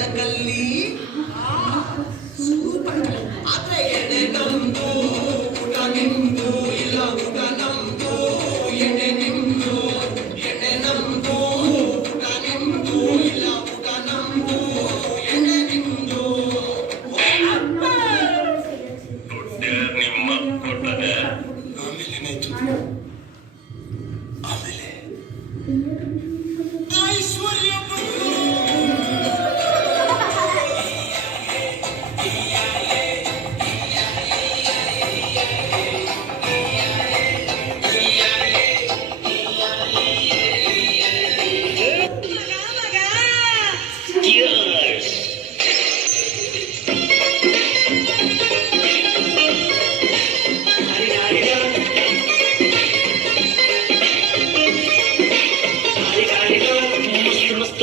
ಬೆಳಕಲ್ಲಿ super. ಆದ್ರೆ ಎಡೆ ನಮ್ದು ಊಟ ನಿಮ್ದು, ಇಲ್ಲ ಊಟ ನಮ್ದು ಎಡೆ ನಿಮ್ದು. ಎಡೆ ನಮ್ದು ಊಟ ನಿಮ್ದು, ಇಲ್ಲ ಊಟ ನಮ್ದು ಎಡೆ ನಿಮ್ದು. ನಿಮ್ಮ ಕೊಟ್ಟದೆ ಆಮೇಲೆ ಏನಾಯ್ತು? ಆಮೇಲೆ ಐಶ್ವರ್ಯ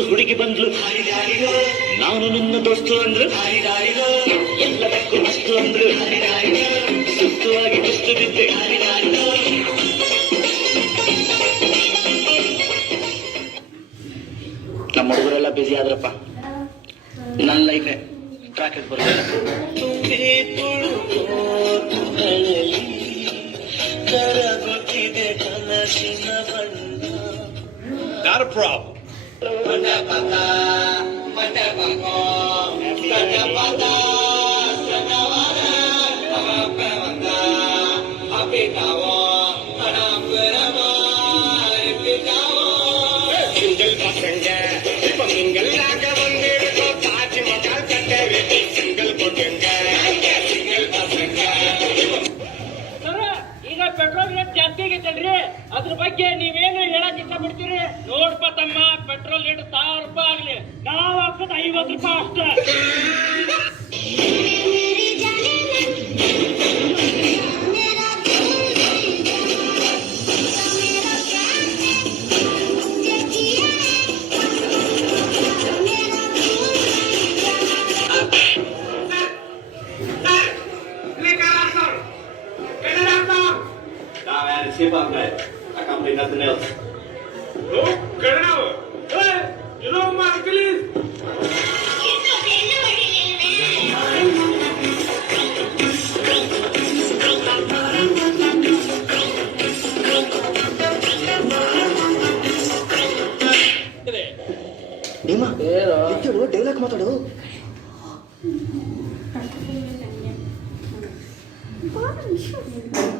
ಹುಡುಗಿ ಬಂದ್ಲು, ನಾನು ನನ್ನ ದೋಸ್ತು ಅಂದ್ರು, ಎಲ್ಲದಕ್ಕೂ ಅಷ್ಟು ಅಂದ್ರು, ಸುತ್ತುವಾಗಿ ಕುಸ್ತು ಬಿದ್ದೆ. ನಮ್ಮ ಹುಡುಗರೆಲ್ಲ ಬಿಸಿ ಆದ್ರಪ್ಪ, ನನ್ನ ಲೈಫೆ ಟ್ರಾಕೆಟ್ ಬರಲಿಲ್ಲ. ಕರಗುತ್ತಿದೆ ಕನಸಿನ ಬಣ್ಣ. Not a problem. ಮಂಡಪದ ಮಂಡಪಕೋ ಗಣಪದ ಸನವರ ಅಪವಂದ ಅಪಿತಾವೋ ಅನಾಪರಮ ಪಿತಾವೋ ಸಿಂಗಲ್ ಪಸಂಗ ಸಿಂಗಲ್ ಲಾಗ ಬಂದಿರೋ ತಾಜ್ ಮಹಲ್ ಕಟ್ಟರೆ ಸಿಂಗಲ್ ಕೊಟ್ಟಂಗ ಸಿಂಗಲ್ ಪಸಂಗ. ಈಗ ಪೆಟ್ರೋಲ್ ರೇಟ್ ಜಾಸ್ತಿ ಆಗೈತಲ್ರಿ, ಅದ್ರ ಬಗ್ಗೆ ನೀವೇನು ಹೇಳಕ್ ಇಷ್ಟಪಡ್ತೀರಿ? ನೋಡ್ಪ ತಮ್ಮ, ಪೆಟ್ರೋಲ್ ರೇಟ್ 1000 ರೂಪಾಯಿ ಆಗ್ಲಿ, ನಾವ್ ಹಾಕೋದು 50 ರೂಪಾಯಿ ಅಷ್ಟೇ. Ship on that. I can't play nothing else. No, get it out. Hey, you know my Achilles? ನಿಮ್ಮ ಇತ್ತು ಡೈಲಾಗ್ ಮಾತಾಡು. Bora,